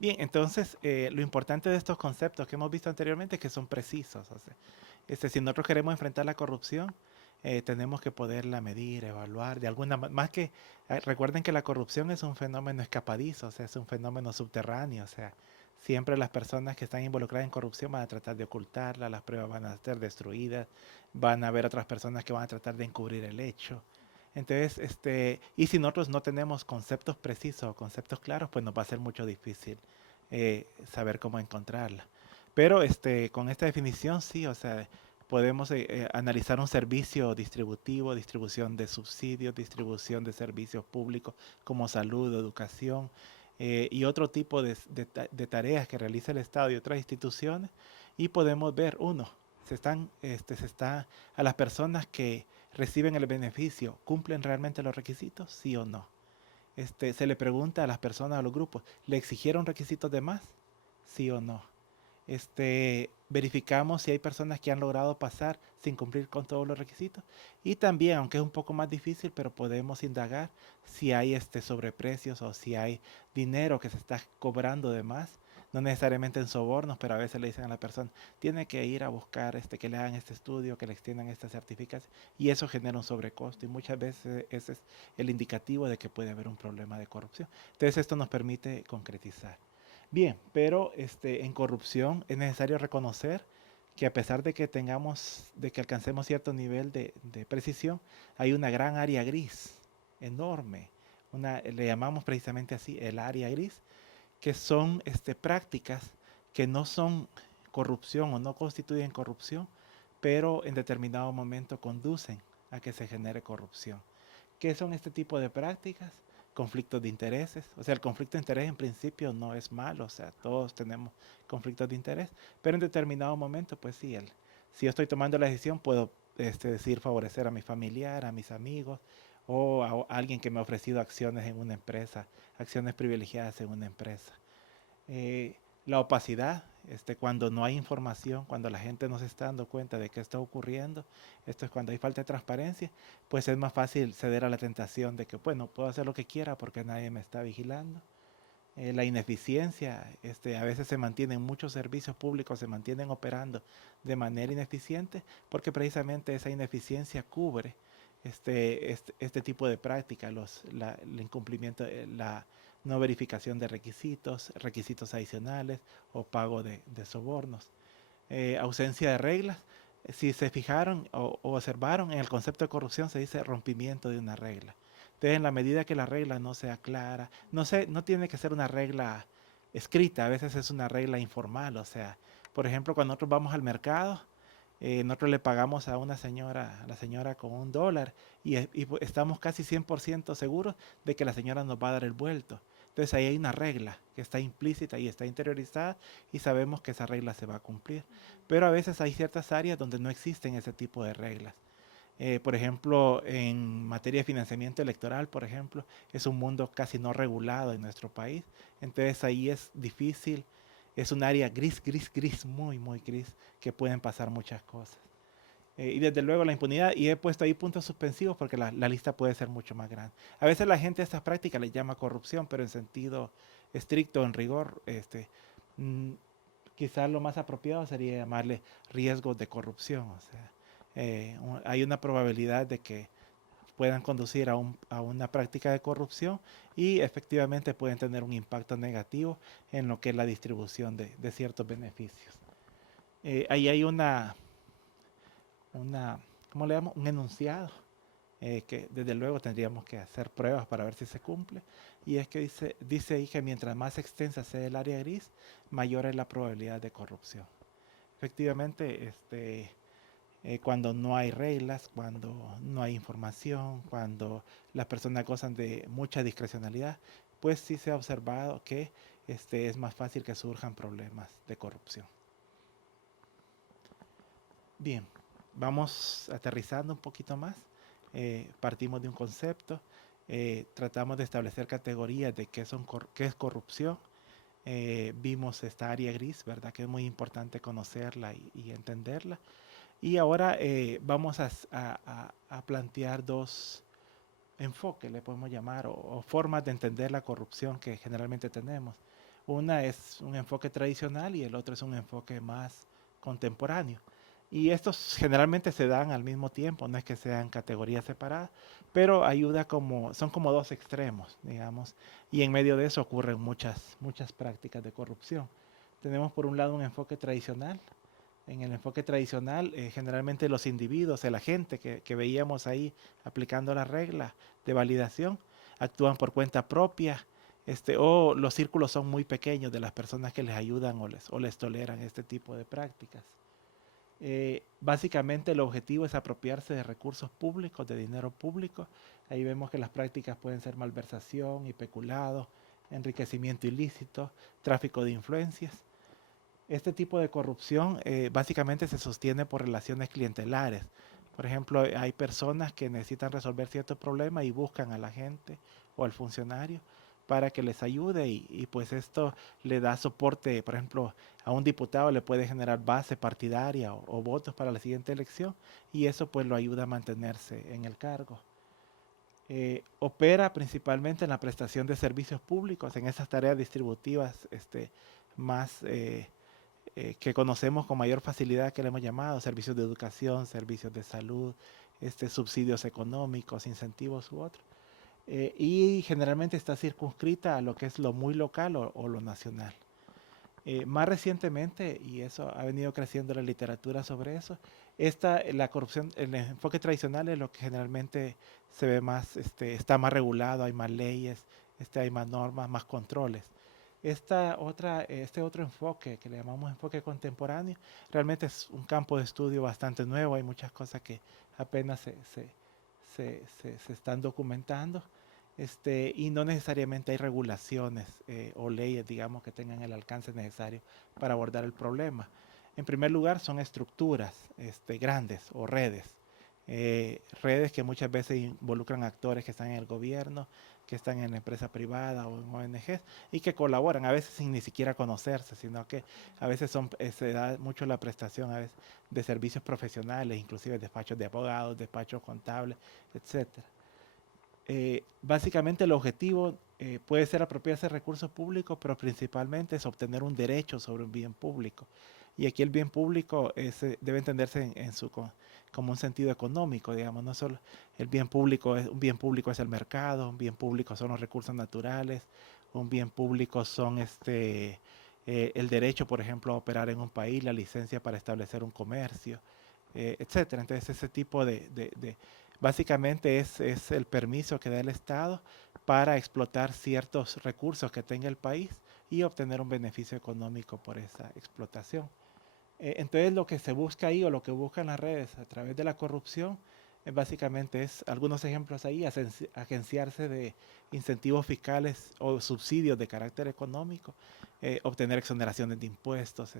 Bien, entonces lo importante de estos conceptos que hemos visto anteriormente es que son precisos. O sea, si nosotros queremos enfrentar la corrupción, tenemos que poderla medir, evaluar, de alguna más que recuerden que la corrupción es un fenómeno escapadizo, o sea, es un fenómeno subterráneo, o sea, siempre las personas que están involucradas en corrupción van a tratar de ocultarla, las pruebas van a ser destruidas, van a haber otras personas que van a tratar de encubrir el hecho. Entonces, y si nosotros no tenemos conceptos precisos o conceptos claros, pues nos va a ser mucho difícil saber cómo encontrarla. Pero con esta definición sí, o sea, podemos analizar un servicio distributivo, distribución de subsidios, distribución de servicios públicos como salud, educación y otro tipo de tareas que realiza el Estado y otras instituciones. Y podemos ver, uno, se está a las personas que reciben el beneficio, ¿cumplen realmente los requisitos? Sí o no. Se le pregunta a las personas, a los grupos, ¿le exigieron requisitos de más? Sí o no. Verificamos si hay personas que han logrado pasar sin cumplir con todos los requisitos. Y también, aunque es un poco más difícil, pero podemos indagar si hay sobreprecios o si hay dinero que se está cobrando de más. No necesariamente en sobornos, pero a veces le dicen a la persona, tiene que ir a buscar que le hagan este estudio, que le extiendan esta certificación. Y eso genera un sobrecosto. Y muchas veces ese es el indicativo de que puede haber un problema de corrupción. Entonces esto nos permite concretizar. Bien, pero en corrupción es necesario reconocer que a pesar de que de que alcancemos cierto nivel de precisión, hay una gran área gris, enorme. Le llamamos precisamente así el área gris, que son prácticas que no son corrupción o no constituyen corrupción, pero en determinado momento conducen a que se genere corrupción. ¿Qué son este tipo de prácticas? Conflictos de intereses. O sea, el conflicto de interés en principio no es malo, o sea, todos tenemos conflictos de interés, pero en determinado momento, pues sí, si yo estoy tomando la decisión, puedo decir favorecer a mi familiar, a mis amigos o a alguien que me ha ofrecido acciones en una empresa, acciones privilegiadas en una empresa. eh, la opacidad, cuando no hay información, cuando la gente no se está dando cuenta de qué está ocurriendo, esto es cuando hay falta de transparencia, pues es más fácil ceder a la tentación de que, bueno, puedo hacer lo que quiera porque nadie me está vigilando. La ineficiencia, a veces se mantienen muchos servicios públicos, se mantienen operando de manera ineficiente porque precisamente esa ineficiencia cubre este tipo de práctica, el incumplimiento, la no verificación de requisitos, requisitos adicionales o pago de sobornos. Ausencia de reglas. Si se fijaron o observaron, en el concepto de corrupción se dice rompimiento de una regla. Entonces, en la medida que la regla no sea clara, no tiene que ser una regla escrita, a veces es una regla informal. O sea, por ejemplo, cuando nosotros vamos al mercado, nosotros le pagamos a la señora con $1 y estamos casi 100% seguros de que la señora nos va a dar el vuelto. Entonces ahí hay una regla que está implícita y está interiorizada y sabemos que esa regla se va a cumplir. Pero a veces hay ciertas áreas donde no existen ese tipo de reglas. Por ejemplo, en materia de financiamiento electoral, por ejemplo, es un mundo casi no regulado en nuestro país. Entonces ahí es difícil, es un área gris, gris, gris, muy, muy gris, que pueden pasar muchas cosas. Y desde luego la impunidad, y he puesto ahí puntos suspensivos porque la lista puede ser mucho más grande. A veces la gente a estas prácticas les llama corrupción, pero en sentido estricto, en rigor, mm, quizás lo más apropiado sería llamarle riesgos de corrupción. O sea, hay una probabilidad de que puedan conducir a una práctica de corrupción y efectivamente pueden tener un impacto negativo en lo que es la distribución de ciertos beneficios. Ahí hay una, ¿cómo le llamo? Un enunciado que desde luego tendríamos que hacer pruebas para ver si se cumple. Y es que dice ahí que mientras más extensa sea el área gris, mayor es la probabilidad de corrupción. Efectivamente, cuando no hay reglas, cuando no hay información, cuando las personas gozan de mucha discrecionalidad, pues sí se ha observado que es más fácil que surjan problemas de corrupción. Bien, vamos aterrizando un poquito más. Partimos de un concepto, tratamos de establecer categorías de qué es corrupción. Vimos esta área gris, ¿verdad? Que es muy importante conocerla y entenderla. Y ahora vamos a plantear dos enfoques, le podemos llamar, o formas de entender la corrupción que generalmente tenemos. Una es un enfoque tradicional y el otro es un enfoque más contemporáneo. Y estos generalmente se dan al mismo tiempo, no es que sean categorías separadas, pero ayuda como, son como dos extremos, digamos, y en medio de eso ocurren muchas prácticas de corrupción. Tenemos por un lado un enfoque tradicional. En el enfoque tradicional, generalmente los individuos, la gente que veíamos ahí aplicando las reglas de validación, actúan por cuenta propia, o los círculos son muy pequeños de las personas que les ayudan o les toleran este tipo de prácticas. Básicamente el objetivo es apropiarse de recursos públicos, de dinero público. Ahí vemos que las prácticas pueden ser malversación y peculado, enriquecimiento ilícito, tráfico de influencias. Este tipo de corrupción básicamente se sostiene por relaciones clientelares. Por ejemplo, hay personas que necesitan resolver ciertos problemas y buscan a la gente o al funcionario para que les ayude y pues esto le da soporte, por ejemplo, a un diputado le puede generar base partidaria o votos para la siguiente elección y eso pues lo ayuda a mantenerse en el cargo. Opera principalmente en la prestación de servicios públicos, en esas tareas distributivas más que conocemos con mayor facilidad, que le hemos llamado servicios de educación, servicios de salud, subsidios económicos, incentivos u otros. Y generalmente está circunscrita a lo que es lo muy local o lo nacional. Más recientemente, y eso ha venido creciendo la literatura sobre eso, la corrupción, el enfoque tradicional es lo que generalmente se ve más, está más regulado, hay más leyes, hay más normas, más controles. Este otro enfoque que le llamamos enfoque contemporáneo, realmente es un campo de estudio bastante nuevo, hay muchas cosas que apenas se están documentando, y no necesariamente hay regulaciones o leyes, digamos, que tengan el alcance necesario para abordar el problema. En primer lugar, son estructuras grandes o redes. Redes que muchas veces involucran actores que están en el gobierno, que están en la empresa privada o en ONGs y que colaboran, a veces sin ni siquiera conocerse, sino que a veces se da mucho la prestación a veces de servicios profesionales, inclusive despachos de abogados, despachos contables, etcétera. Básicamente el objetivo puede ser apropiarse de recursos públicos, pero principalmente es obtener un derecho sobre un bien público. Y aquí el bien público debe entenderse como un sentido económico, digamos, no solo el bien público un bien público es el mercado, un bien público son los recursos naturales, un bien público son el derecho, por ejemplo, a operar en un país, la licencia para establecer un comercio, etcétera. Entonces ese tipo básicamente es el permiso que da el Estado para explotar ciertos recursos que tenga el país y obtener un beneficio económico por esa explotación. Entonces lo que se busca ahí o lo que buscan las redes a través de la corrupción básicamente es algunos ejemplos ahí, agenciarse de incentivos fiscales o subsidios de carácter económico, obtener exoneraciones de impuestos,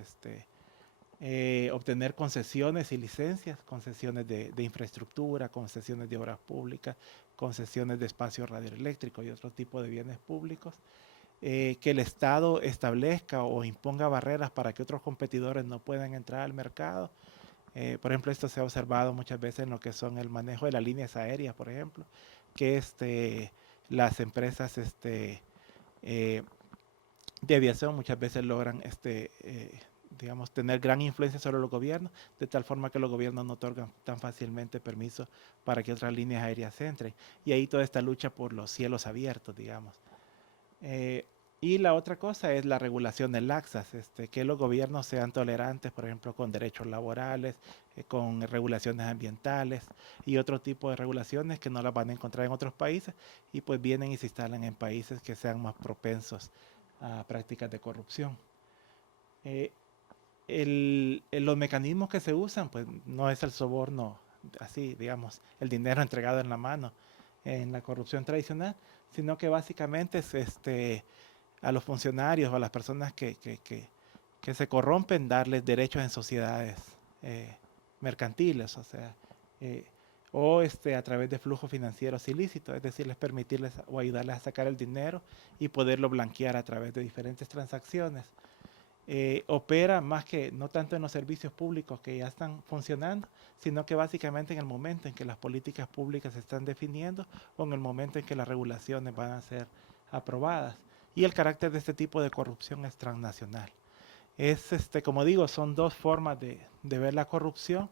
obtener concesiones y licencias, concesiones de infraestructura, concesiones de obras públicas, concesiones de espacio radioeléctrico y otro tipo de bienes públicos, que el Estado establezca o imponga barreras para que otros competidores no puedan entrar al mercado. Por ejemplo, esto se ha observado muchas veces en lo que son el manejo de las líneas aéreas, por ejemplo, que las empresas eh, de aviación muchas veces logran digamos, tener gran influencia sobre los gobiernos, de tal forma que los gobiernos no otorgan tan fácilmente permiso para que otras líneas aéreas entren. Y ahí toda esta lucha por los cielos abiertos, digamos. Eh, y la otra cosa es la regulación de laxas, que los gobiernos sean tolerantes, por ejemplo, con derechos laborales, con regulaciones ambientales y otro tipo de regulaciones que no las van a encontrar en otros países y pues vienen y se instalan en países que sean más propensos a prácticas de corrupción. Eh, los mecanismos que se usan, pues no es el soborno, así, digamos, el dinero entregado en la mano en la corrupción tradicional, sino que básicamente es a los funcionarios o a las personas que se corrompen darles derechos en sociedades eh, mercantiles, o sea, eh, o a través de flujos financieros ilícitos, es decir, les permitirles o ayudarles a sacar el dinero y poderlo blanquear a través de diferentes transacciones. Opera más que no tanto en los servicios públicos que ya están funcionando, sino que básicamente en el momento en que las políticas públicas se están definiendo o en el momento en que las regulaciones van a ser aprobadas. Y el carácter de este tipo de corrupción es transnacional. Es, como digo, son dos formas de ver la corrupción.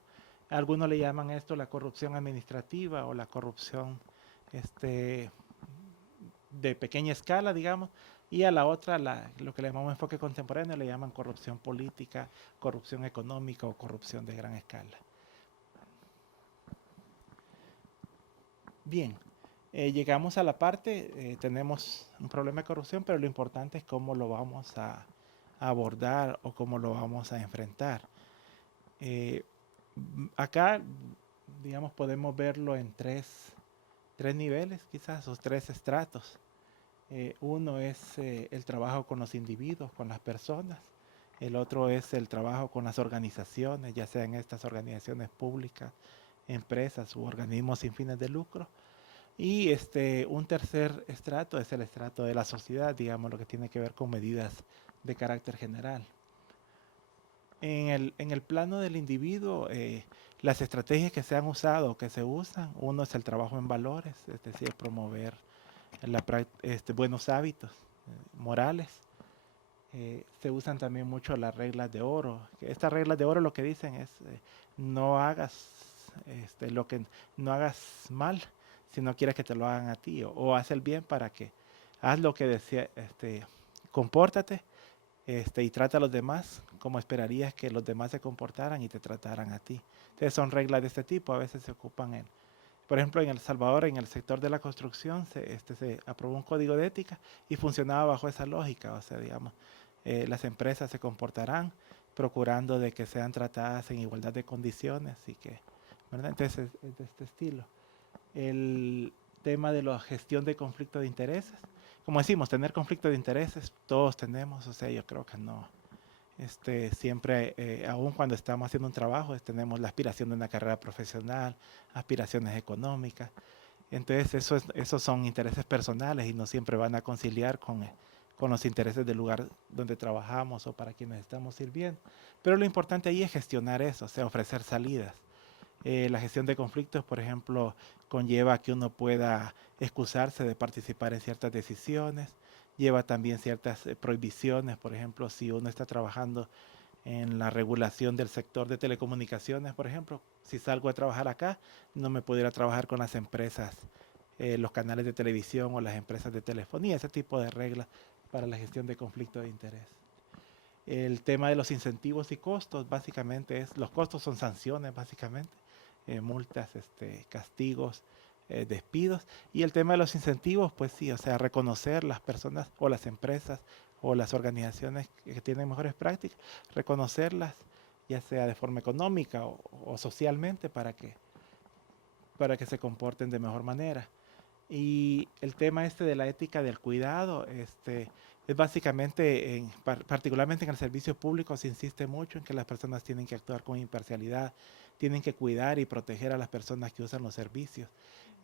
Algunos le llaman esto la corrupción administrativa o la corrupción este, de pequeña escala, digamos, y a la otra, lo que le llamamos enfoque contemporáneo, le llaman corrupción política, corrupción económica o corrupción de gran escala. Bien, llegamos a la parte, tenemos un problema de corrupción, pero lo importante es cómo lo vamos a abordar o cómo lo vamos a enfrentar. Eh, Acá, digamos, podemos verlo en tres niveles, quizás, o tres estratos. Uno es el trabajo con los individuos, con las personas. El otro es el trabajo con las organizaciones, ya sean estas organizaciones públicas, empresas u organismos sin fines de lucro. Y un tercer estrato es el estrato de la sociedad, digamos, lo que tiene que ver con medidas de carácter general. En el plano del individuo, las estrategias que se han usado o que se usan, uno es el trabajo en valores, es decir, promover buenos hábitos morales. Se usan también mucho las reglas de oro. Estas reglas de oro lo que dicen es no hagas lo que no hagas mal si no quieres que te lo hagan a ti, o haz el bien para que haz lo que decía, compórtate y trata a los demás como esperarías que los demás se comportaran y te trataran a ti. Entonces son reglas de este tipo, a veces se ocupan por ejemplo, en El Salvador, en el sector de la construcción, se aprobó un código de ética y funcionaba bajo esa lógica. O sea, digamos, las empresas se comportarán procurando de que sean tratadas en igualdad de condiciones y que, ¿verdad? Entonces es de este estilo. El tema de la gestión de conflicto de intereses. Como decimos, tener conflicto de intereses, todos tenemos, o sea, yo creo que no. Siempre, aun cuando estamos haciendo un trabajo, tenemos la aspiración de una carrera profesional, aspiraciones económicas. Entonces, esos son intereses personales y no siempre van a conciliar con los intereses del lugar donde trabajamos o para quienes estamos sirviendo. Pero lo importante ahí es gestionar eso, o sea, ofrecer salidas. La gestión de conflictos, por ejemplo, conlleva que uno pueda excusarse de participar en ciertas decisiones, lleva también ciertas prohibiciones, por ejemplo, si uno está trabajando en la regulación del sector de telecomunicaciones, por ejemplo, si salgo a trabajar acá, no me puedo ir a trabajar con las empresas, los canales de televisión o las empresas de telefonía, ese tipo de reglas para la gestión de conflicto de interés. El tema de los incentivos y costos, básicamente los costos son sanciones, básicamente, multas, castigos, despidos. Y el tema de los incentivos, pues sí, o sea, reconocer las personas o las empresas o las organizaciones que tienen mejores prácticas, reconocerlas, ya sea de forma económica o socialmente, para que se comporten de mejor manera. Y el tema de la ética del cuidado, es básicamente, particularmente en el servicio público, se insiste mucho en que las personas tienen que actuar con imparcialidad, tienen que cuidar y proteger a las personas que usan los servicios.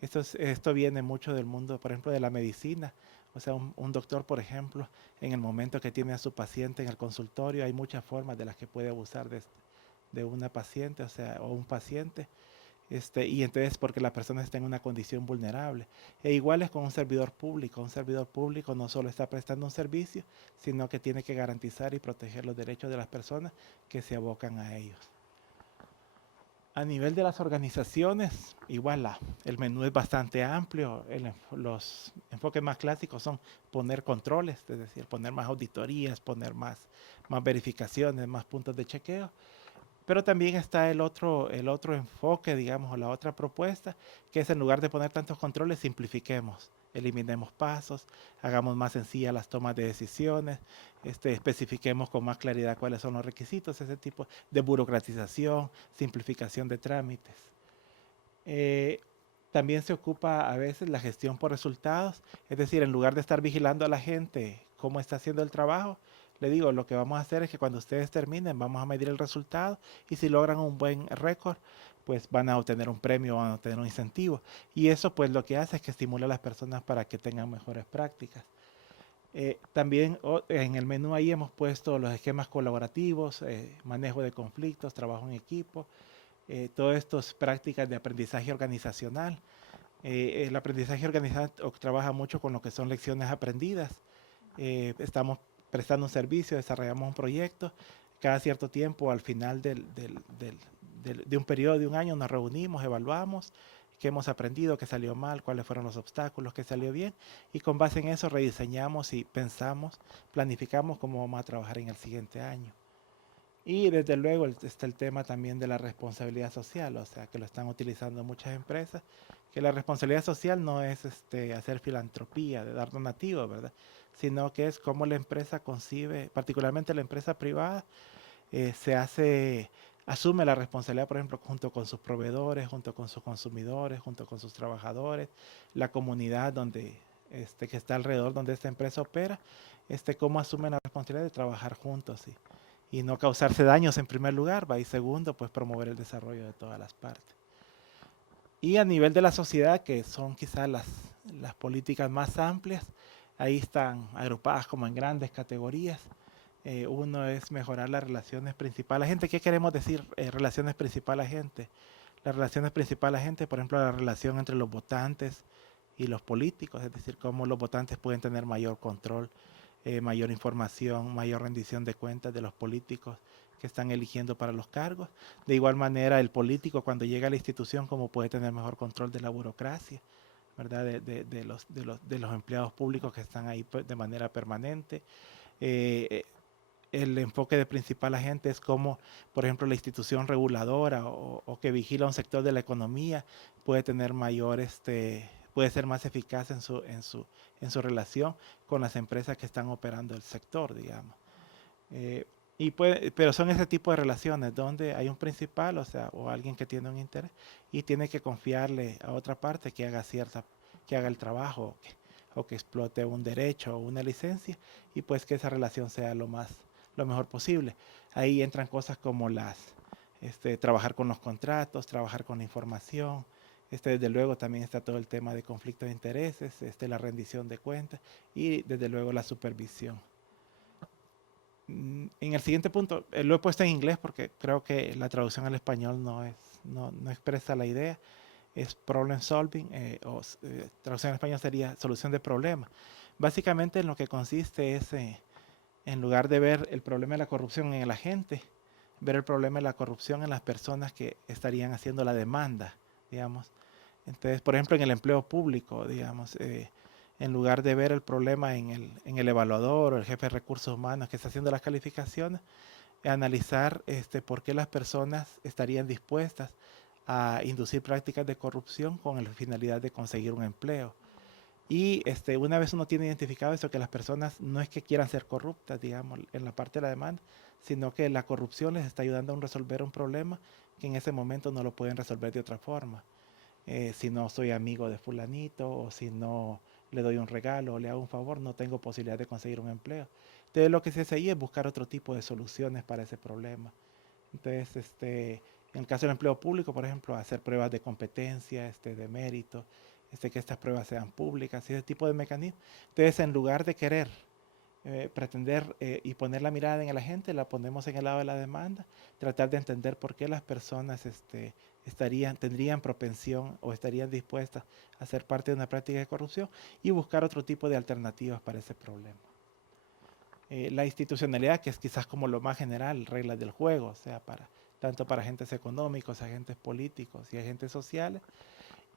Esto viene mucho del mundo, por ejemplo, de la medicina. O sea, un doctor, por ejemplo, en el momento que tiene a su paciente en el consultorio, hay muchas formas de las que puede abusar de una paciente, o sea, o un paciente. Y entonces porque la persona está en una condición vulnerable. E igual es con un servidor público. Un servidor público no solo está prestando un servicio, sino que tiene que garantizar y proteger los derechos de las personas que se abocan a ellos. A nivel de las organizaciones, igual el menú es bastante amplio. Los enfoques más clásicos son poner controles, es decir, poner más auditorías, poner más verificaciones, más puntos de chequeo. Pero también está el otro enfoque, digamos, o la otra propuesta, que es en lugar de poner tantos controles, simplifiquemos, eliminemos pasos, hagamos más sencillas las tomas de decisiones, especifiquemos con más claridad cuáles son los requisitos, ese tipo de burocratización, simplificación de trámites. Eh, También se ocupa a veces la gestión por resultados, es decir, en lugar de estar vigilando a la gente cómo está haciendo el trabajo, le digo, lo que vamos a hacer es que cuando ustedes terminen, vamos a medir el resultado y si logran un buen récord, pues van a obtener un premio, van a obtener un incentivo. Y eso pues lo que hace es que estimula a las personas para que tengan mejores prácticas. También en el menú ahí hemos puesto los esquemas colaborativos, manejo de conflictos, trabajo en equipo, todas estas prácticas de aprendizaje organizacional. El aprendizaje organizacional trabaja mucho con lo que son lecciones aprendidas. estamos prestando un servicio, desarrollamos un proyecto, cada cierto tiempo al final de un periodo de un año nos reunimos, evaluamos qué hemos aprendido, qué salió mal, cuáles fueron los obstáculos, qué salió bien y con base en eso rediseñamos y pensamos, planificamos cómo vamos a trabajar en el siguiente año. Y desde luego está el tema también de la responsabilidad social, o sea, que lo están utilizando muchas empresas, que la responsabilidad social no es hacer filantropía, de dar donativos, ¿verdad? Sino que es cómo la empresa concibe, particularmente la empresa privada, se hace, asume la responsabilidad, por ejemplo, junto con sus proveedores, junto con sus consumidores, junto con sus trabajadores, la comunidad que está alrededor donde esta empresa opera, cómo asumen la responsabilidad de trabajar juntos y no causarse daños en primer lugar, ¿va? Y segundo, pues promover el desarrollo de todas las partes. Y a nivel de la sociedad, que son quizás las políticas más amplias, ahí están agrupadas como en grandes categorías. Uno es mejorar las relaciones principales. Gente, ¿qué queremos decir relaciones principales a gente? Las relaciones principales a gente, por ejemplo, la relación entre los votantes y los políticos, es decir, cómo los votantes pueden tener mayor control, mayor información, mayor rendición de cuentas de los políticos que están eligiendo para los cargos. De igual manera, el político cuando llega a la institución, cómo puede tener mejor control de la burocracia, ¿verdad? De los empleados públicos que están ahí de manera permanente. Eh, el enfoque de principal agente es como, por ejemplo, la institución reguladora o que vigila un sector de la economía puede tener mayor, puede ser más eficaz en su relación con las empresas que están operando el sector, digamos. Eh, pero son ese tipo de relaciones donde hay un principal, o sea, o alguien que tiene un interés y tiene que confiarle a otra parte que haga el trabajo o que explote un derecho o una licencia y pues que esa relación sea lo mejor posible. Ahí entran cosas como trabajar con los contratos, trabajar con la información. Desde luego también está todo el tema de conflicto de intereses, la rendición de cuentas y desde luego la supervisión. En el siguiente punto, lo he puesto en inglés porque creo que la traducción al español no expresa la idea. Es problem solving, traducción al español sería solución de problemas. Básicamente en lo que consiste es, en lugar de ver el problema de la corrupción en el agente, ver el problema de la corrupción en las personas que estarían haciendo la demanda, digamos. Entonces, por ejemplo, en el empleo público, digamos, en lugar de ver el problema en el evaluador o el jefe de recursos humanos que está haciendo las calificaciones, analizar por qué las personas estarían dispuestas a inducir prácticas de corrupción con la finalidad de conseguir un empleo. Y una vez uno tiene identificado eso, que las personas no es que quieran ser corruptas, digamos, en la parte de la demanda, sino que la corrupción les está ayudando a resolver un problema que en ese momento no lo pueden resolver de otra forma. Si no soy amigo de fulanito o si no le doy un regalo o le hago un favor, no tengo posibilidad de conseguir un empleo. Entonces lo que se hace ahí es buscar otro tipo de soluciones para ese problema. Entonces, en el caso del empleo público, por ejemplo, hacer pruebas de competencia, de mérito, que estas pruebas sean públicas, y ese tipo de mecanismos. Entonces, en lugar de querer pretender y poner la mirada en la gente, la ponemos en el lado de la demanda, tratar de entender por qué las personas tendrían propensión o estarían dispuestas a ser parte de una práctica de corrupción y buscar otro tipo de alternativas para ese problema. La institucionalidad, que es quizás como lo más general, reglas del juego, o sea, tanto para agentes económicos, agentes políticos y agentes sociales.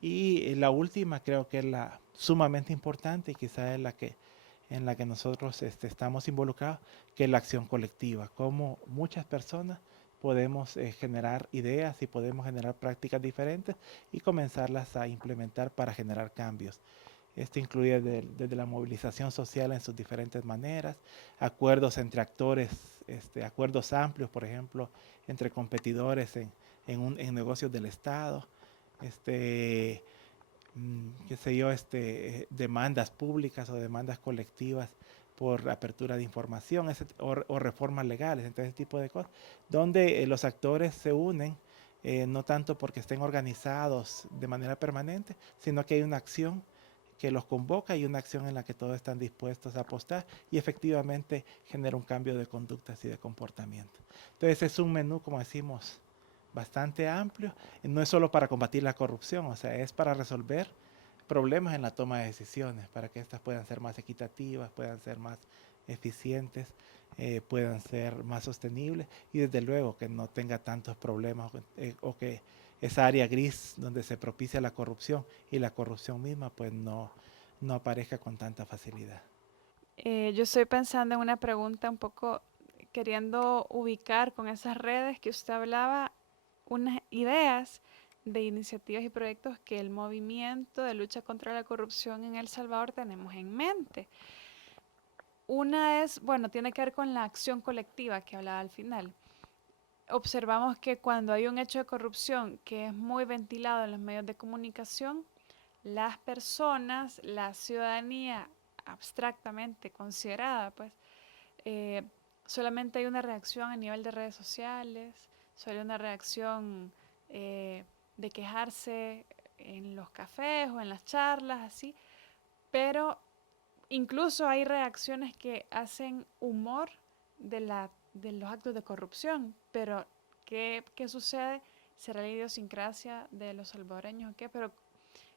Y la última creo que es la sumamente importante y quizás es en la que nosotros estamos involucrados, que es la acción colectiva, cómo muchas personas podemos generar ideas y podemos generar prácticas diferentes y comenzarlas a implementar para generar cambios. Esto incluye desde la movilización social en sus diferentes maneras, acuerdos entre actores, acuerdos amplios, por ejemplo, entre competidores en negocios del Estado, este, qué sé yo, demandas públicas o demandas colectivas por apertura de información o reformas legales, entonces ese tipo de cosas, donde los actores se unen, no tanto porque estén organizados de manera permanente, sino que hay una acción que los convoca y una acción en la que todos están dispuestos a apostar y efectivamente genera un cambio de conductas y de comportamiento. Entonces es un menú, como decimos, bastante amplio. No es solo para combatir la corrupción, o sea, es para resolver problemas en la toma de decisiones para que éstas puedan ser más equitativas, puedan ser más eficientes, puedan ser más sostenibles y desde luego que no tenga tantos problemas o que esa área gris donde se propicia la corrupción y la corrupción misma pues no aparezca con tanta facilidad. Yo estoy pensando en una pregunta un poco queriendo ubicar con esas redes que usted hablaba unas ideas de iniciativas y proyectos que el movimiento de lucha contra la corrupción en El Salvador tenemos en mente. Una es, bueno, tiene que ver con la acción colectiva que hablaba al final. Observamos que cuando hay un hecho de corrupción que es muy ventilado en los medios de comunicación, las personas, la ciudadanía abstractamente considerada, pues, eh, solamente hay una reacción a nivel de redes sociales, solo una reacción de quejarse en los cafés o en las charlas, así, pero incluso hay reacciones que hacen humor de los actos de corrupción, pero ¿qué sucede? ¿Será la idiosincrasia de los salvadoreños o qué? Pero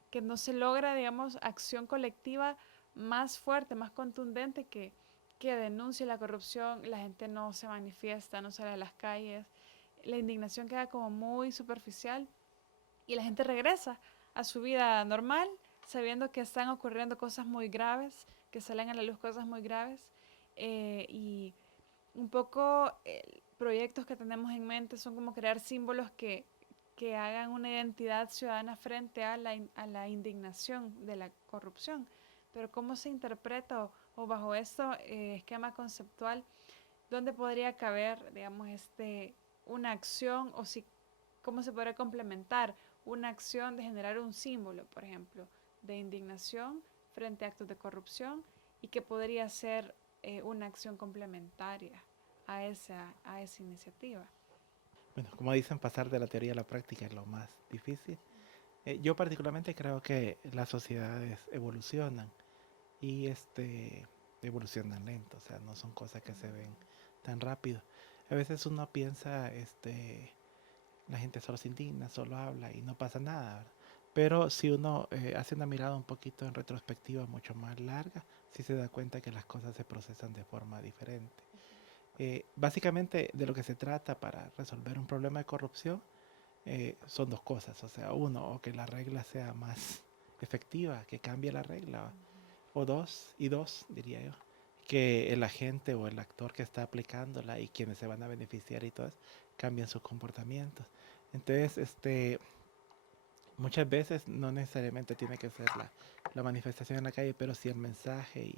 que no se logra, digamos, acción colectiva más fuerte, más contundente que denuncie la corrupción, la gente no se manifiesta, no sale a las calles, la indignación queda como muy superficial y la gente regresa a su vida normal sabiendo que están ocurriendo cosas muy graves, que salen a la luz cosas muy graves y un poco proyectos que tenemos en mente son como crear símbolos que hagan una identidad ciudadana frente a la indignación de la corrupción. Pero ¿cómo se interpreta o bajo este esquema conceptual, dónde podría caber, digamos, una acción o si, cómo se podría complementar una acción de generar un símbolo, por ejemplo, de indignación frente a actos de corrupción y que podría ser una acción complementaria a esa iniciativa? Bueno, como dicen, pasar de la teoría a la práctica es lo más difícil. Yo particularmente creo que las sociedades evolucionan y evolucionan lento, o sea, no son cosas que se ven tan rápido. A veces uno piensa, la gente solo se indigna, solo habla y no pasa nada, ¿verdad? Pero si uno hace una mirada un poquito en retrospectiva mucho más larga, sí se da cuenta que las cosas se procesan de forma diferente. Básicamente de lo que se trata para resolver un problema de corrupción son dos cosas, o sea, uno, o que la regla sea más efectiva, que cambie la regla, o dos, y dos, diría yo, que el agente o el actor que está aplicándola y quienes se van a beneficiar y todo eso, cambien sus comportamientos. Entonces, muchas veces no necesariamente tiene que ser la manifestación en la calle, pero sí el mensaje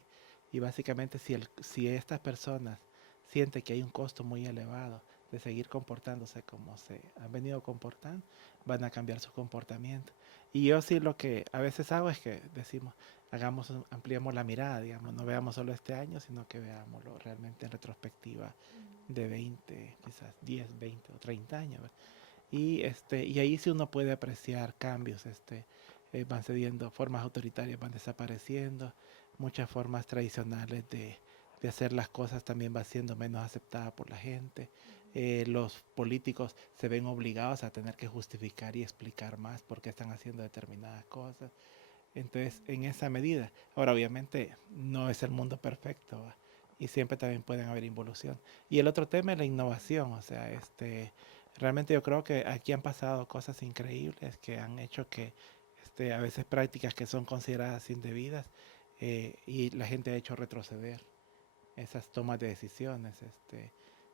y básicamente si estas personas sienten que hay un costo muy elevado de seguir comportándose como se han venido comportando, van a cambiar su comportamiento. Y yo sí lo que a veces hago es que decimos, ampliemos la mirada, digamos, no veamos solo este año, sino que veámoslo realmente en retrospectiva de 20 quizás 10 20 o 30 años. ¿Verdad? Y ahí sí uno puede apreciar cambios, van cediendo, formas autoritarias van desapareciendo, muchas formas tradicionales de hacer las cosas también va siendo menos aceptada por la gente. Los políticos se ven obligados a tener que justificar y explicar más por qué están haciendo determinadas cosas. Entonces, en esa medida, ahora obviamente no es el mundo perfecto, ¿va? Y siempre también pueden haber involución. Y el otro tema es la innovación, o sea, realmente yo creo que aquí han pasado cosas increíbles que han hecho que a veces prácticas que son consideradas indebidas y la gente ha hecho retroceder esas tomas de decisiones,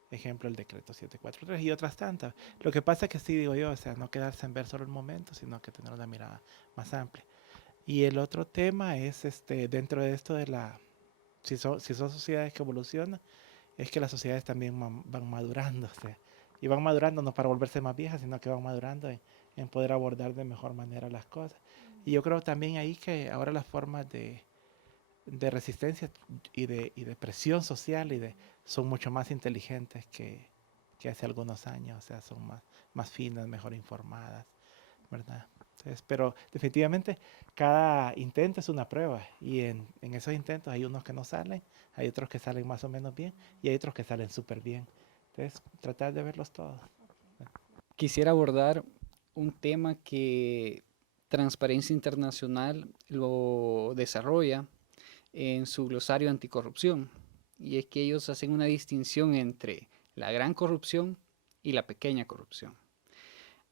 ejemplo el decreto 743 y otras tantas. Lo que pasa es que sí digo yo, o sea, no quedarse en ver solo el momento, sino que tener una mirada más amplia. Y el otro tema es dentro de esto de si son sociedades que evolucionan, es que las sociedades también van madurando, o sea, y van madurando no para volverse más viejas, sino que van madurando en poder abordar de mejor manera las cosas. Y yo creo también ahí que ahora las formas de resistencia y de presión social son mucho más inteligentes que hace algunos años, o sea, son más finas, mejor informadas, ¿verdad? Entonces, pero definitivamente cada intento es una prueba y en esos intentos hay unos que no salen, hay otros que salen más o menos bien y hay otros que salen súper bien. Entonces, tratar de verlos todos. Quisiera abordar un tema que Transparencia Internacional lo desarrolla en su glosario anticorrupción. Y es que ellos hacen una distinción entre la gran corrupción y la pequeña corrupción.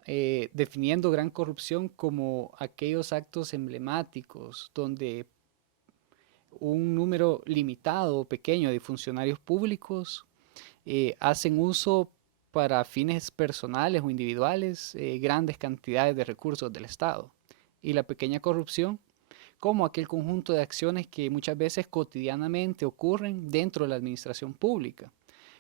Definiendo gran corrupción como aquellos actos emblemáticos donde un número limitado o pequeño de funcionarios públicos hacen uso para fines personales o individuales grandes cantidades de recursos del Estado. Y la pequeña corrupción como aquel conjunto de acciones que muchas veces cotidianamente ocurren dentro de la administración pública,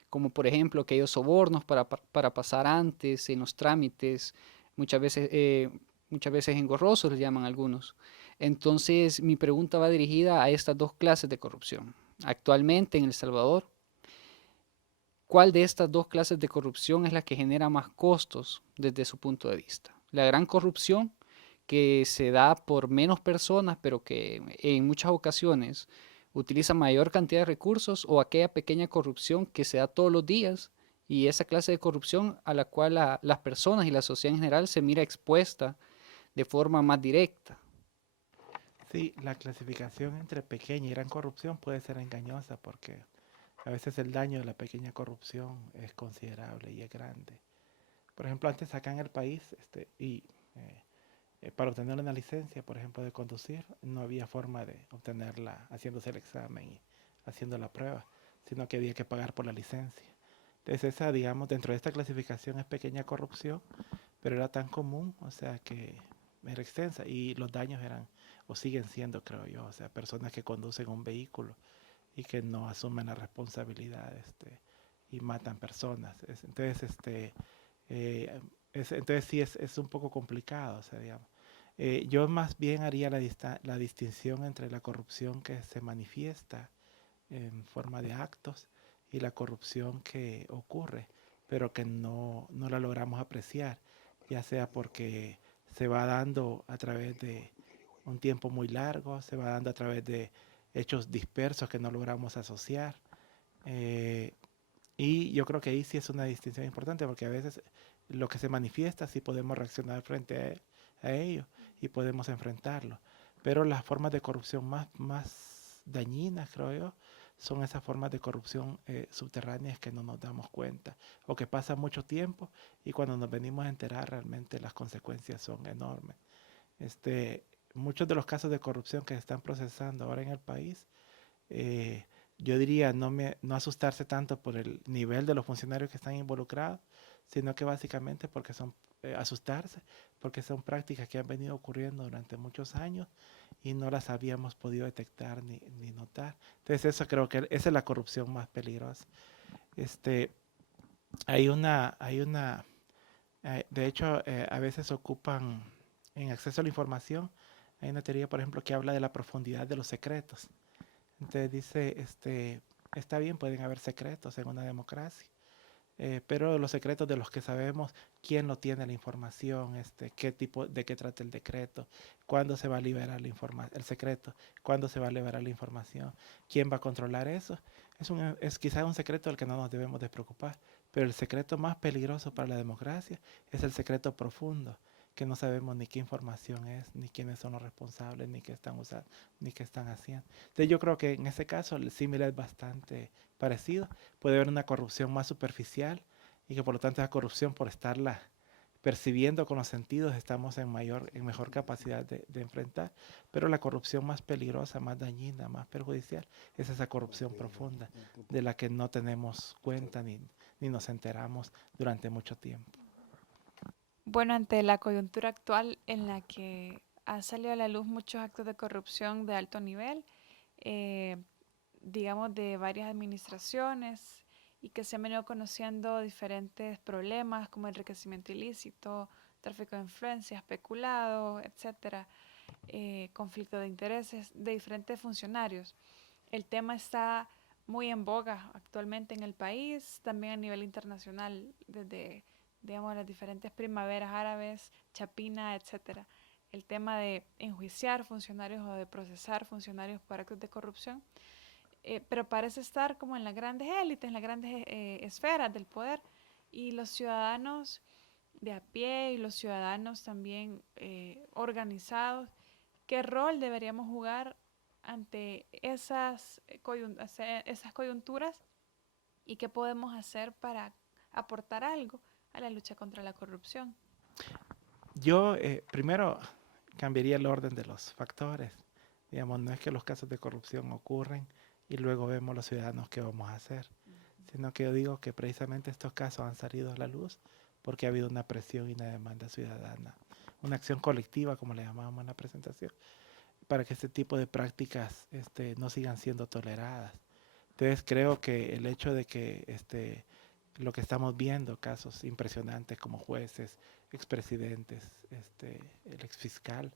como por ejemplo aquellos sobornos para pasar antes en los trámites, muchas veces engorrosos le llaman algunos. Entonces mi pregunta va dirigida a estas dos clases de corrupción. Actualmente en El Salvador, ¿cuál de estas dos clases de corrupción es la que genera más costos desde su punto de vista? La gran corrupción que se da por menos personas, pero que en muchas ocasiones utiliza mayor cantidad de recursos, o aquella pequeña corrupción que se da todos los días y esa clase de corrupción a la cual las personas y la sociedad en general se mira expuesta de forma más directa. Sí, la clasificación entre pequeña y gran corrupción puede ser engañosa porque a veces el daño de la pequeña corrupción es considerable y es grande. Por ejemplo, antes acá en el país, para obtener una licencia, por ejemplo, de conducir, no había forma de obtenerla haciéndose el examen y haciendo la prueba, sino que había que pagar por la licencia. Entonces esa, digamos, dentro de esta clasificación es pequeña corrupción, pero era tan común, o sea, que era extensa y los daños eran, o siguen siendo, creo yo, o sea, personas que conducen un vehículo y que no asumen la responsabilidad, y matan personas. Entonces, entonces sí es un poco complicado, o sea, digamos. Yo más bien haría la distinción entre la corrupción que se manifiesta en forma de actos y la corrupción que ocurre, pero que no la logramos apreciar, ya sea porque se va dando a través de un tiempo muy largo, se va dando a través de hechos dispersos que no logramos asociar. eh, y yo creo que ahí sí es una distinción importante porque a veces lo que se manifiesta sí podemos reaccionar frente a ello y podemos enfrentarlo. Pero las formas de corrupción más dañinas, creo yo, son esas formas de corrupción subterráneas que no nos damos cuenta o que pasa mucho tiempo y cuando nos venimos a enterar realmente las consecuencias son enormes. Este, muchos de los casos de corrupción que se están procesando ahora en el país, eh, yo diría no asustarse tanto por el nivel de los funcionarios que están involucrados, sino que básicamente porque son asustarse, porque son prácticas que han venido ocurriendo durante muchos años y no las habíamos podido detectar ni notar. Entonces eso creo que esa es la corrupción más peligrosa. Este, de hecho, a veces ocupan en acceso a la información, hay una teoría, por ejemplo, que habla de la profundidad de los secretos. Entonces dice, está bien, pueden haber secretos en una democracia, pero los secretos de los que sabemos quién lo tiene la información, de qué trata el decreto, cuándo se va a liberar el secreto, cuándo se va a liberar la información, quién va a controlar eso, es quizás un secreto del que no nos debemos de preocupar, pero el secreto más peligroso para la democracia es el secreto profundo, que no sabemos ni qué información es, ni quiénes son los responsables, ni qué están usando, ni qué están haciendo. Entonces yo creo que en ese caso el símil es bastante parecido. Puede haber una corrupción más superficial y que por lo tanto esa corrupción por estarla percibiendo con los sentidos estamos en mejor capacidad de enfrentar, pero la corrupción más peligrosa, más dañina, más perjudicial es esa corrupción profunda de la que no tenemos cuenta ni nos enteramos durante mucho tiempo. Bueno, ante la coyuntura actual en la que han salido a la luz muchos actos de corrupción de alto nivel, eh, digamos de varias administraciones, y que se han venido conociendo diferentes problemas como enriquecimiento ilícito, tráfico de influencias, especulado, etcétera, conflicto de intereses de diferentes funcionarios. El tema está muy en boga actualmente en el país, también a nivel internacional, desde, digamos, las diferentes primaveras árabes, Chapina, etcétera. El tema de enjuiciar funcionarios o de procesar funcionarios por actos de corrupción, pero parece estar como en las grandes élites, en las grandes esferas del poder, y los ciudadanos de a pie y los ciudadanos también organizados, ¿qué rol deberíamos jugar ante esas coyunturas y qué podemos hacer para aportar algo a la lucha contra la corrupción? Yo primero cambiaría el orden de los factores. Digamos, no es que los casos de corrupción ocurren y luego vemos los ciudadanos qué vamos a hacer, sino que yo digo que precisamente estos casos han salido a la luz porque ha habido una presión y una demanda ciudadana, una acción colectiva, como le llamábamos en la presentación, para que este tipo de prácticas no sigan siendo toleradas. Entonces creo que el hecho de que lo que estamos viendo, casos impresionantes como jueces, expresidentes, el exfiscal,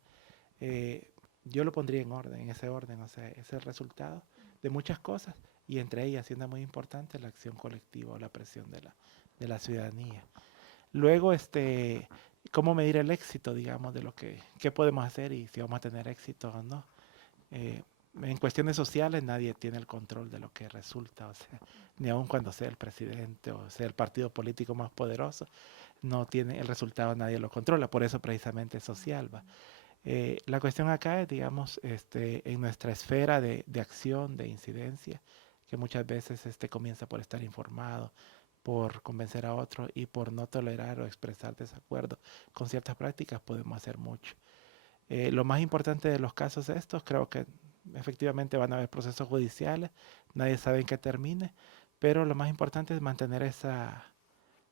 eh, yo lo pondría en orden, en ese orden, o sea, es el resultado de muchas cosas y entre ellas, siendo muy importante, la acción colectiva o la presión de la ciudadanía. Luego, cómo medir el éxito, digamos, de lo que, qué podemos hacer y si vamos a tener éxito o no. Eh, en cuestiones sociales nadie tiene el control de lo que resulta, o sea, ni aun cuando sea el presidente o sea el partido político más poderoso, no tiene el resultado, nadie lo controla, por eso precisamente es social, ¿va? La cuestión acá es, digamos, en nuestra esfera de acción, de incidencia, que muchas veces comienza por estar informado, por convencer a otro y por no tolerar o expresar desacuerdo con ciertas prácticas, podemos hacer mucho. Lo más importante de los casos estos, creo que efectivamente van a haber procesos judiciales, nadie sabe en qué termine, pero lo más importante es mantener esa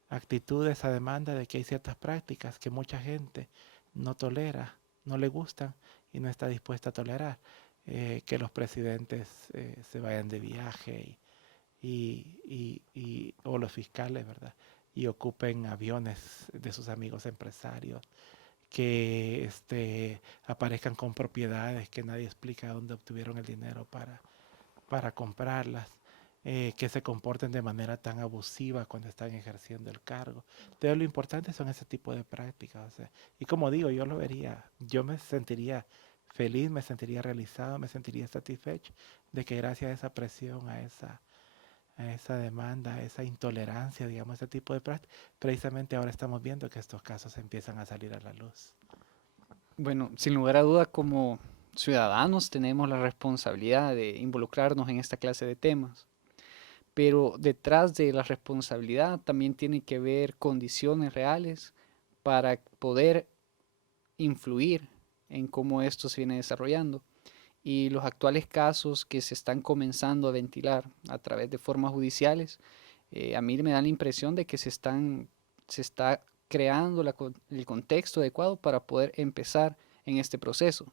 actitud, esa demanda de que hay ciertas prácticas que mucha gente no tolera, no le gustan y no está dispuesta a tolerar. Que los presidentes se vayan de viaje o los fiscales, ¿verdad? Y ocupen aviones de sus amigos empresarios, que aparezcan con propiedades que nadie explica dónde obtuvieron el dinero para comprarlas, que se comporten de manera tan abusiva cuando están ejerciendo el cargo. Entonces lo importante son ese tipo de prácticas. O sea, y como digo, yo lo vería, yo me sentiría feliz, me sentiría realizado, me sentiría satisfecho de que gracias a esa presión, a esa demanda, a esa intolerancia, digamos, ese tipo de prácticas, precisamente ahora estamos viendo que estos casos empiezan a salir a la luz. Bueno, sin lugar a duda, como ciudadanos tenemos la responsabilidad de involucrarnos en esta clase de temas, pero detrás de la responsabilidad también tiene que ver condiciones reales para poder influir en cómo esto se viene desarrollando. Y los actuales casos que se están comenzando a ventilar a través de formas judiciales, a mí me da la impresión de que se está creando el contexto adecuado para poder empezar en este proceso.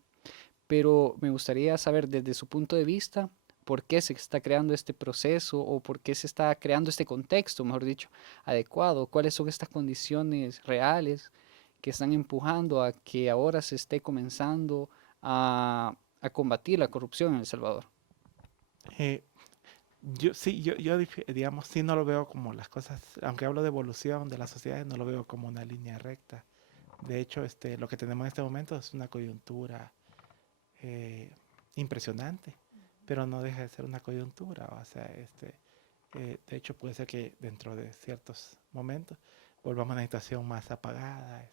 Pero me gustaría saber desde su punto de vista por qué se está creando este proceso o por qué se está creando este contexto, mejor dicho, adecuado, cuáles son estas condiciones reales que están empujando a que ahora se esté comenzando a combatir la corrupción en El Salvador. Eh, yo sí, digamos, sí no lo veo como las cosas, aunque hablo de evolución de las sociedades, no lo veo como una línea recta. De hecho, lo que tenemos en este momento es una coyuntura eh, impresionante, pero no deja de ser una coyuntura. O sea, de hecho puede ser que dentro de ciertos momentos volvamos a una situación más apagada,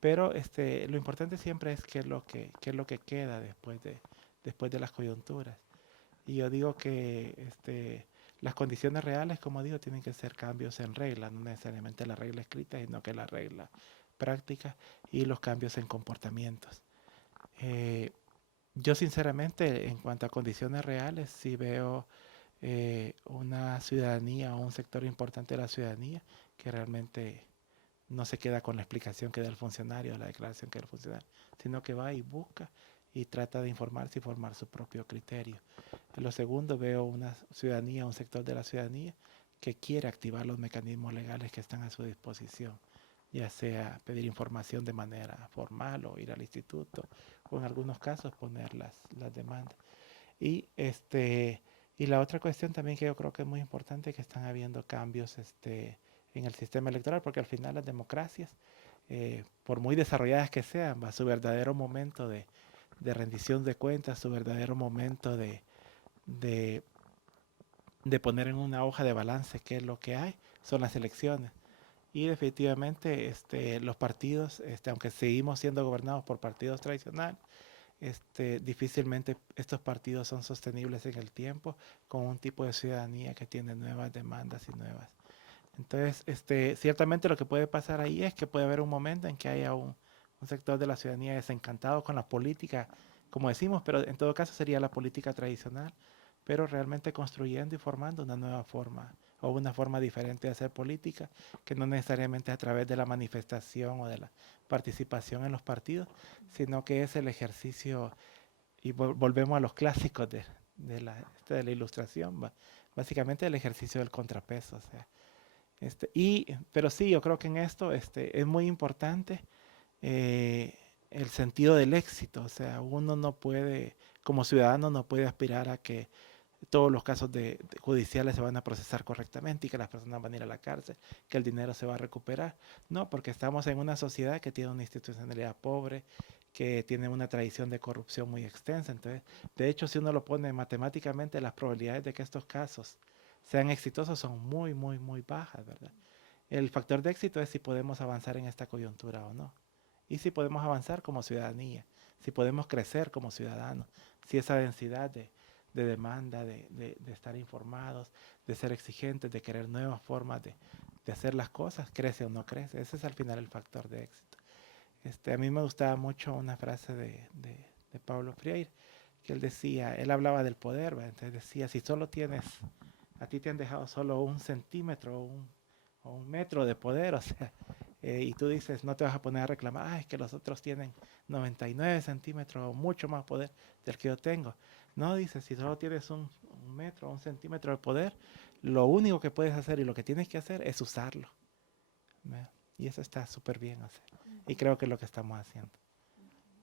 pero lo importante siempre es qué es lo que queda después de las coyunturas. Y yo digo que las condiciones reales, como digo, tienen que ser cambios en regla, no necesariamente la regla escrita, sino que la regla práctica y los cambios en comportamientos. Eh, yo sinceramente, en cuanto a condiciones reales, sí veo una ciudadanía o un sector importante de la ciudadanía que realmente no se queda con la explicación que da el funcionario, la declaración que da el funcionario, sino que va y busca y trata de informarse y formar su propio criterio. En lo segundo, veo una ciudadanía, un sector de la ciudadanía que quiere activar los mecanismos legales que están a su disposición, ya sea pedir información de manera formal o ir al instituto, o en algunos casos poner las demandas. Y, y la otra cuestión también que yo creo que es muy importante es que están habiendo cambios en el sistema electoral, porque al final las democracias, por muy desarrolladas que sean, va su verdadero momento de rendición de cuentas, su verdadero momento de, de poner en una hoja de balance qué es lo que hay, son las elecciones. Y definitivamente los partidos, aunque seguimos siendo gobernados por partidos tradicionales, difícilmente estos partidos son sostenibles en el tiempo con un tipo de ciudadanía que tiene nuevas demandas y nuevas. Entonces, ciertamente lo que puede pasar ahí es que puede haber un momento en que haya un sector de la ciudadanía desencantado con la política, como decimos, pero en todo caso sería la política tradicional, pero realmente construyendo y formando una nueva forma o una forma diferente de hacer política, que no necesariamente es a través de la manifestación o de la participación en los partidos, sino que es el ejercicio, y volvemos a los clásicos de la ilustración, básicamente el ejercicio del contrapeso, o sea, pero sí, yo creo que en esto es muy importante el sentido del éxito. O sea, uno no puede, como ciudadano, no puede aspirar a que todos los casos judiciales se van a procesar correctamente y que las personas van a ir a la cárcel, que el dinero se va a recuperar. No, porque estamos en una sociedad que tiene una institucionalidad pobre, que tiene una tradición de corrupción muy extensa. Entonces, de hecho, si uno lo pone matemáticamente, las probabilidades de que estos casos sean exitosos son muy, muy, muy bajas, ¿verdad? El factor de éxito es si podemos avanzar en esta coyuntura o no. Y si podemos avanzar como ciudadanía, si podemos crecer como ciudadanos, si esa densidad de demanda, de estar informados, de ser exigentes, de querer nuevas formas de hacer las cosas, crece o no crece. Ese es al final el factor de éxito. A mí me gustaba mucho una frase de Paulo Freire, que él decía, él hablaba del poder, ¿verdad? Entonces decía, si solo tienes, a ti te han dejado solo 1 centímetro o 1 metro de poder, o sea, y tú dices, no te vas a poner a reclamar, es que los otros tienen 99 centímetros o mucho más poder del que yo tengo. No, dices, si solo tienes un metro o 1 centímetro de poder, lo único que puedes hacer y lo que tienes que hacer es usarlo. ¿Ve? Y eso está súper bien, o sea, y creo que es lo que estamos haciendo.